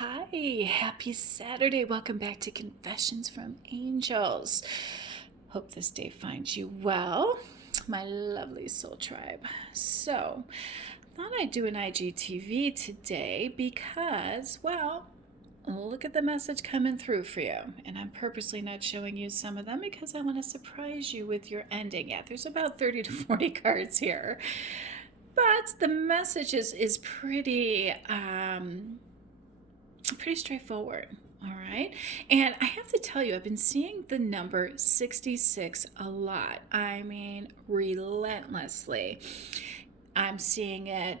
Hi, happy Saturday. Welcome back to Confessions from Angels. Hope this day finds you well, my lovely soul tribe. So, thought I'd do an IGTV today because, well, look at the message coming through for you. And I'm purposely not showing you some of them because I want to surprise you with your ending. Yeah, there's about 30 to 40 cards here. But the message is pretty straightforward. All right. And I have to tell you, I've been seeing the number 66 a lot. I mean, relentlessly. I'm seeing it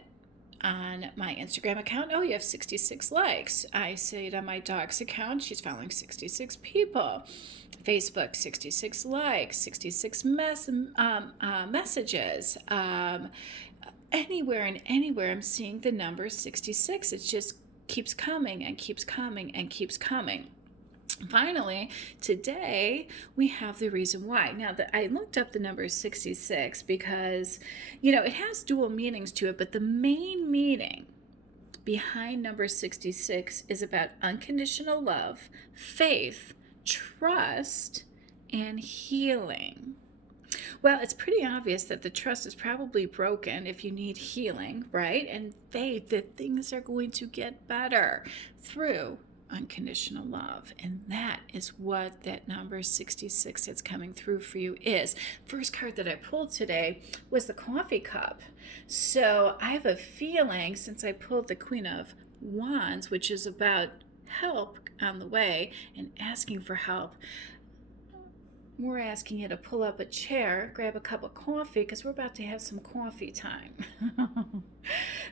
on my Instagram account. Oh, you have 66 likes. I see it on my dog's account. She's following 66 people. Facebook, 66 likes, 66 messages. Anywhere and anywhere, I'm seeing the number 66. It just keeps coming and keeps coming and keeps coming. Finally, today we have the reason why. Now, I looked up the number 66 because, it has dual meanings to it, but the main meaning behind number 66 is about unconditional love, faith, trust, and healing. Well, it's pretty obvious that the trust is probably broken if you need healing, right? And faith that things are going to get better through unconditional love. And that is what that number 66 that's coming through for you is. First card that I pulled today was the coffee cup. So I have a feeling, since I pulled the Queen of Wands, which is about help on the way and asking for help, we're asking you to pull up a chair, grab a cup of coffee, because we're about to have some coffee time.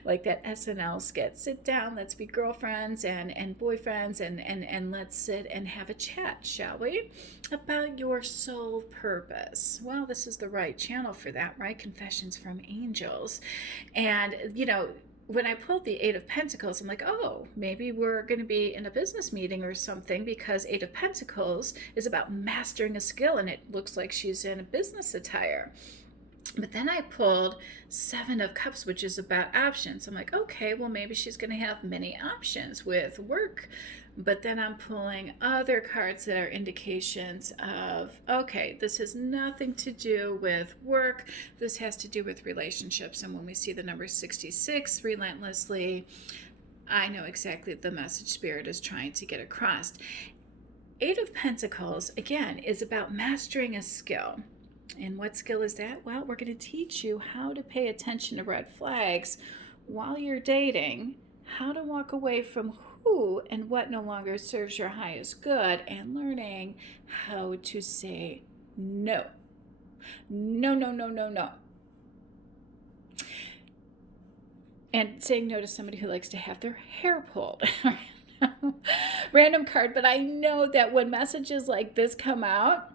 Like that SNL skit. Sit down, let's be girlfriends and boyfriends, and let's sit and have a chat, shall we? About your soul purpose. Well, this is the right channel for that, right? Confessions from Angels. And, when I pulled the Eight of Pentacles, I'm like, oh, maybe we're going to be in a business meeting or something, because Eight of Pentacles is about mastering a skill, and it looks like she's in a business attire. But then I pulled Seven of Cups, which is about options. I'm like, okay, well, maybe she's going to have many options with work. But then I'm pulling other cards that are indications of, okay, this has nothing to do with work. This has to do with relationships. And when we see the number 66 relentlessly, I know exactly the message Spirit is trying to get across. Eight of Pentacles, again, is about mastering a skill. And what skill is that? Well, we're going to teach you how to pay attention to red flags while you're dating, how to walk away from who and what no longer serves your highest good, and learning how to say no. No, no, no, no, no. And saying no to somebody who likes to have their hair pulled. Random card, but I know that when messages like this come out,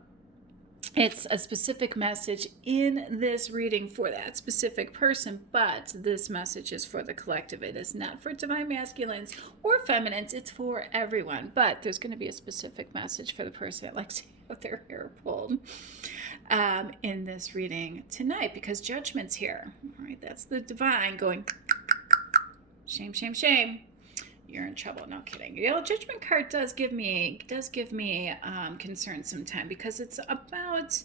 it's a specific message in this reading for that specific person, but this message is for the collective. It is not for divine masculines or feminines. It's for everyone, but there's going to be a specific message for the person that likes to have their hair pulled in this reading tonight, because judgment's here. All right, that's the divine going, shame, shame, shame. You're in trouble. No kidding. Judgment card does give me concern sometimes, because it's about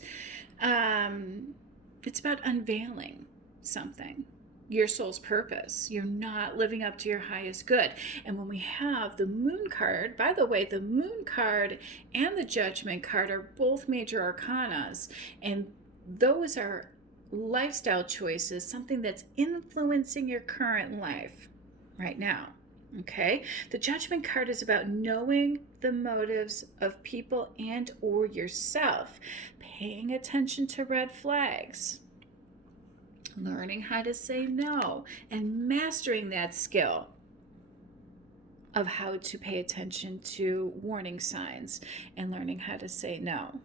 unveiling something, your soul's purpose. You're not living up to your highest good. And when we have the Moon card, by the way, the Moon card and the Judgment card are both major arcanas, and those are lifestyle choices, something that's influencing your current life right now. Okay, the Judgment card is about knowing the motives of people and or yourself, paying attention to red flags, learning how to say no, and mastering that skill of how to pay attention to warning signs and learning how to say no,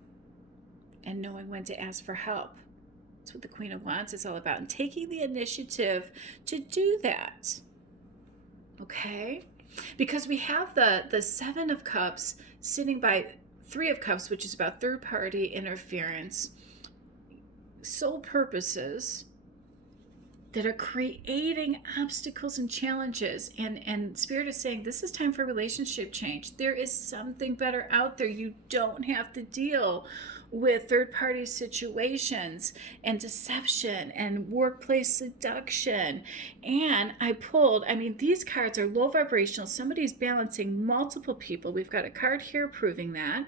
and knowing when to ask for help. That's what the Queen of Wands is all about, and taking the initiative to do that. Okay, because we have the Seven of Cups sitting by Three of Cups, which is about third-party interference, soul purposes, that are creating obstacles and challenges. And Spirit is saying, this is time for relationship change. There is something better out there. You don't have to deal with third-party situations and deception and workplace seduction. And these cards are low vibrational. Somebody's balancing multiple people. We've got a card here proving that.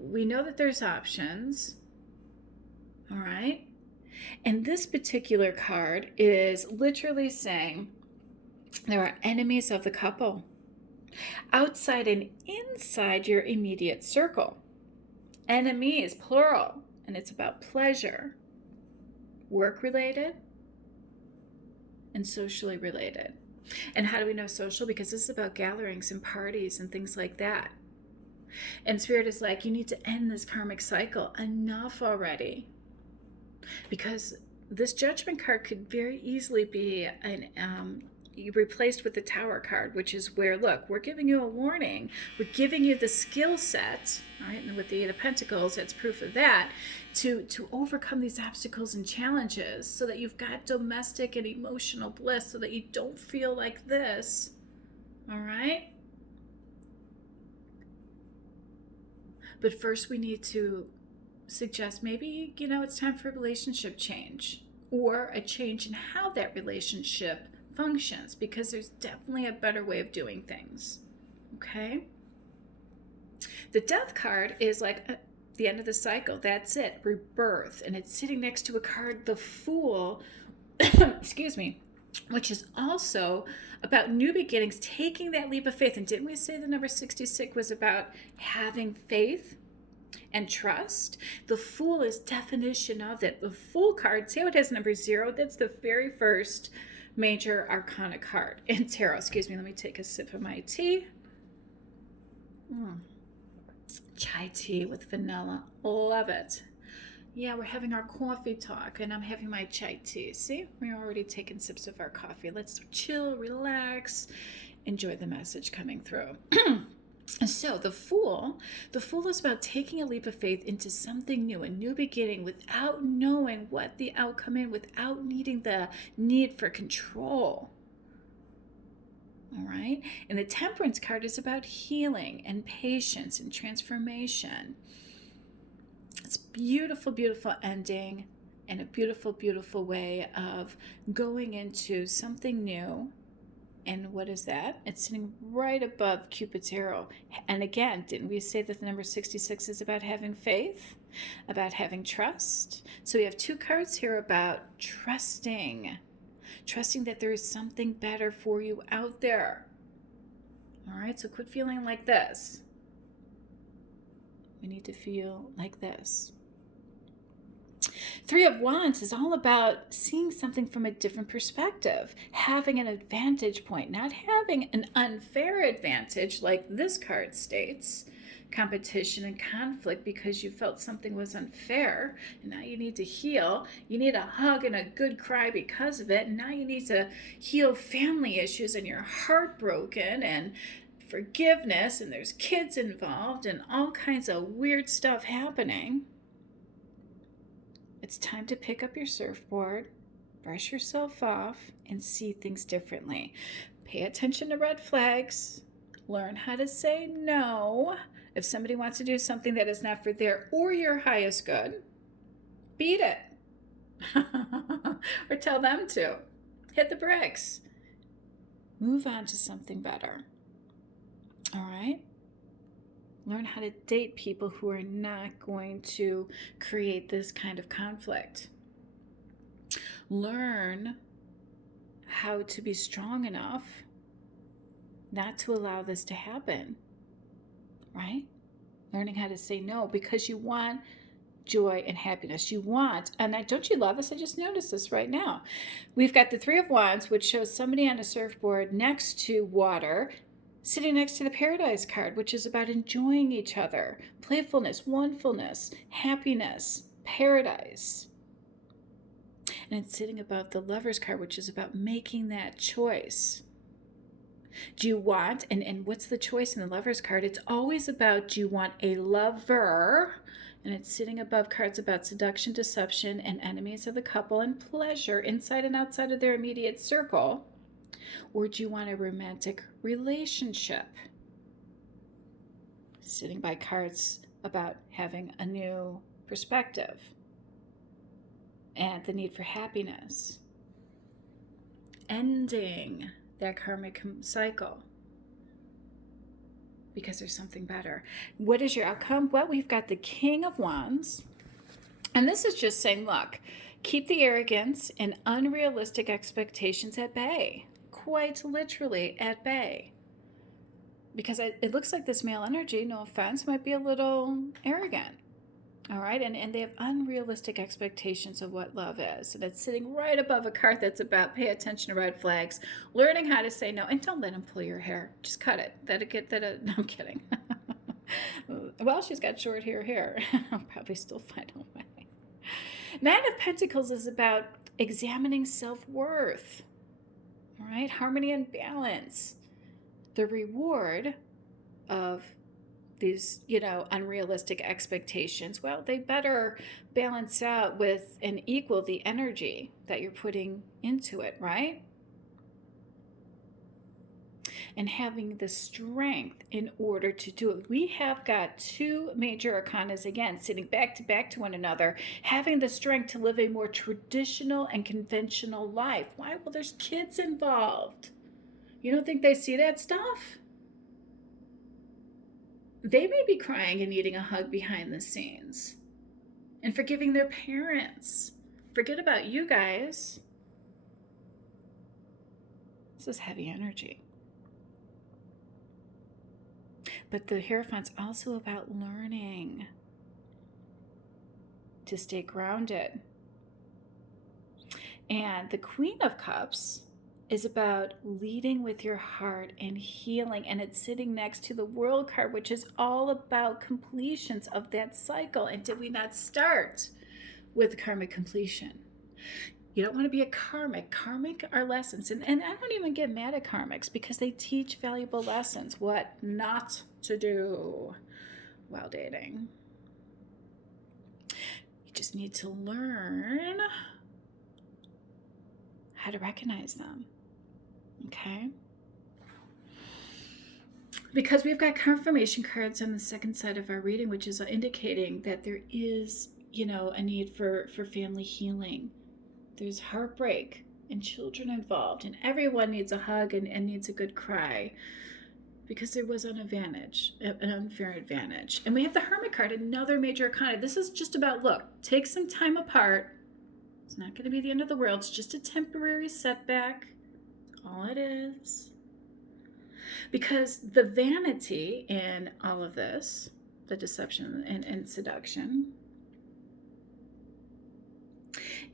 We know that there's options. All right. And this particular card is literally saying there are enemies of the couple outside and inside your immediate circle. Enemy is plural, and it's about pleasure, work-related, and socially related. And how do we know social? Because this is about gatherings and parties and things like that. And Spirit is like, you need to end this karmic cycle. Enough already. Because this Judgment card could very easily be replaced with the Tower card, which is where, look, we're giving you a warning. We're giving you the skill set, all right, and with the Eight of Pentacles, that's proof of that, to overcome these obstacles and challenges so that you've got domestic and emotional bliss, so that you don't feel like this, all right? But first we need to suggest maybe, it's time for a relationship change, or a change in how that relationship functions, because there's definitely a better way of doing things. Okay? The Death card is like the end of the cycle. That's it. Rebirth. And it's sitting next to a card, the Fool, excuse me, which is also about new beginnings, taking that leap of faith. And didn't we say the number 66 was about having faith and trust? The Fool is definition of it. The Fool card, see how it has number 0? That's the very first major arcana card in tarot. Excuse me, let me take a sip of my tea. Chai tea with vanilla. Love it. Yeah, we're having our coffee talk, and I'm having my chai tea. See, we're already taking sips of our coffee. Let's chill, relax, enjoy the message coming through. And so the Fool is about taking a leap of faith into something new, a new beginning, without knowing what the outcome is, without needing the need for control. All right? And the Temperance card is about healing and patience and transformation. It's beautiful, beautiful ending, and a beautiful, beautiful way of going into something new. And what is that? It's sitting right above Cupid's arrow. And again, didn't we say that the number 66 is about having faith, about having trust? So we have two cards here about trusting that there is something better for you out there. All right, so quit feeling like this. We need to feel like this. Three of Wands is all about seeing something from a different perspective, having an advantage point, not having an unfair advantage like this card states, competition and conflict because you felt something was unfair, and now you need to heal. You need a hug and a good cry because of it, and now you need to heal family issues, and you're heartbroken, and forgiveness, and there's kids involved, and all kinds of weird stuff happening. It's time to pick up your surfboard, brush yourself off, and see things differently. Pay attention to red flags. Learn how to say no. If somebody wants to do something that is not for their or your highest good, beat it. Or tell them to. Hit the bricks. Move on to something better. All right? Learn how to date people who are not going to create this kind of conflict. Learn how to be strong enough not to allow this to happen, right? Learning how to say no because you want joy and happiness. You want, and don't you love this? I just noticed this right now. We've got the Three of Wands, which shows somebody on a surfboard next to water, sitting next to the Paradise card, which is about enjoying each other, playfulness, onefulness, happiness, paradise. And it's sitting above the Lovers card, which is about making that choice. Do you want, and what's the choice in the Lover's card? It's always about, do you want a lover? And it's sitting above cards about seduction, deception, and enemies of the couple, and pleasure inside and outside of their immediate circle. Or do you want a romantic relationship? Sitting by cards about having a new perspective and the need for happiness. Ending that karmic cycle because there's something better. What is your outcome? Well, we've got the King of Wands. And this is just saying, look, keep the arrogance and unrealistic expectations at bay. Quite literally at bay. Because it looks like this male energy, no offense, might be a little arrogant. All right, and they have unrealistic expectations of what love is. And it's sitting right above a card that's about pay attention to red flags, learning how to say no, and don't let him pull your hair. Just cut it. No, I'm kidding. Well, she's got short hair. I'll probably still find a way. Nine of Pentacles is about examining self-worth. All right, harmony and balance. The reward of these, unrealistic expectations, well, they better balance out with and equal the energy that you're putting into it, right? And having the strength in order to do it. We have got two major arcanas, again, sitting back to one another, having the strength to live a more traditional and conventional life. Why? Well, there's kids involved. You don't think they see that stuff? They may be crying and needing a hug behind the scenes and forgiving their parents. Forget about you guys. This is heavy energy. But the Hierophant's also about learning to stay grounded. And the Queen of Cups is about leading with your heart and healing, and it's sitting next to the World card, which is all about completions of that cycle. And did we not start with karmic completion? You don't want to be a karmic. Karmic are lessons, and I don't even get mad at karmics because they teach valuable lessons, what not to do while dating. You just need to learn how to recognize them. Okay? Because we've got confirmation cards on the second side of our reading, which is indicating that there is, a need for family healing. There's heartbreak and children involved, and everyone needs a hug and needs a good cry because there was an unfair advantage. And we have the Hermit card, another major arcana. This is just about, look, take some time apart. It's not going to be the end of the world. It's just a temporary setback. All it is. Because the vanity in all of this, the deception and seduction,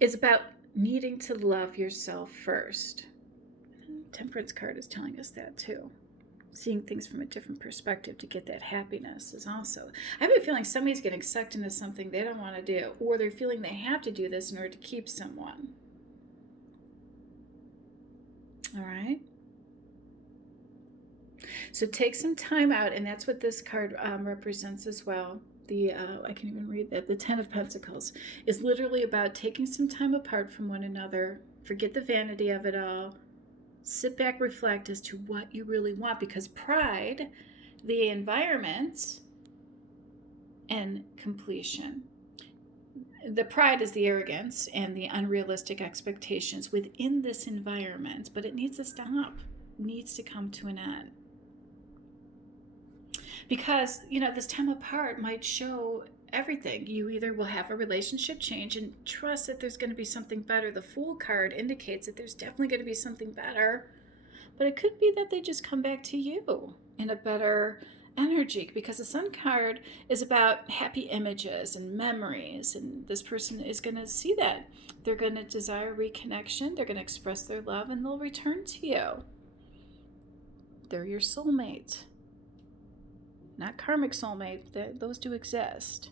is about needing to love yourself first. Temperance card is telling us that too. Seeing things from a different perspective to get that happiness is also. I have a feeling somebody's getting sucked into something they don't want to do, or they're feeling they have to do this in order to keep someone. All right. So take some time out, and that's what this card represents as well. I can't even read that. The Ten of Pentacles is literally about taking some time apart from one another. Forget the vanity of it all. Sit back, reflect as to what you really want, because pride, the environment, and completion. The pride is the arrogance and the unrealistic expectations within this environment, but it needs to stop. It needs to come to an end. Because, this time apart might show everything. You either will have a relationship change and trust that there's going to be something better. The Fool card indicates that there's definitely going to be something better, but it could be that they just come back to you in a better energy, because the Sun card is about happy images and memories, and this person is going to see that. They're going to desire reconnection, they're going to express their love, and they'll return to you. They're your soulmate. Not karmic soulmate, those do exist.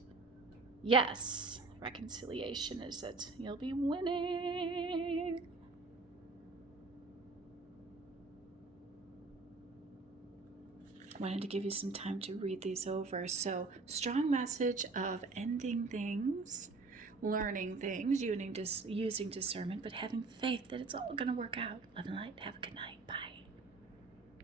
Yes, reconciliation is that you'll be winning. wanted to give you some time to read these over. So, strong message of ending things, learning things, using discernment, but having faith that it's all going to work out. Love and light. Have a good night.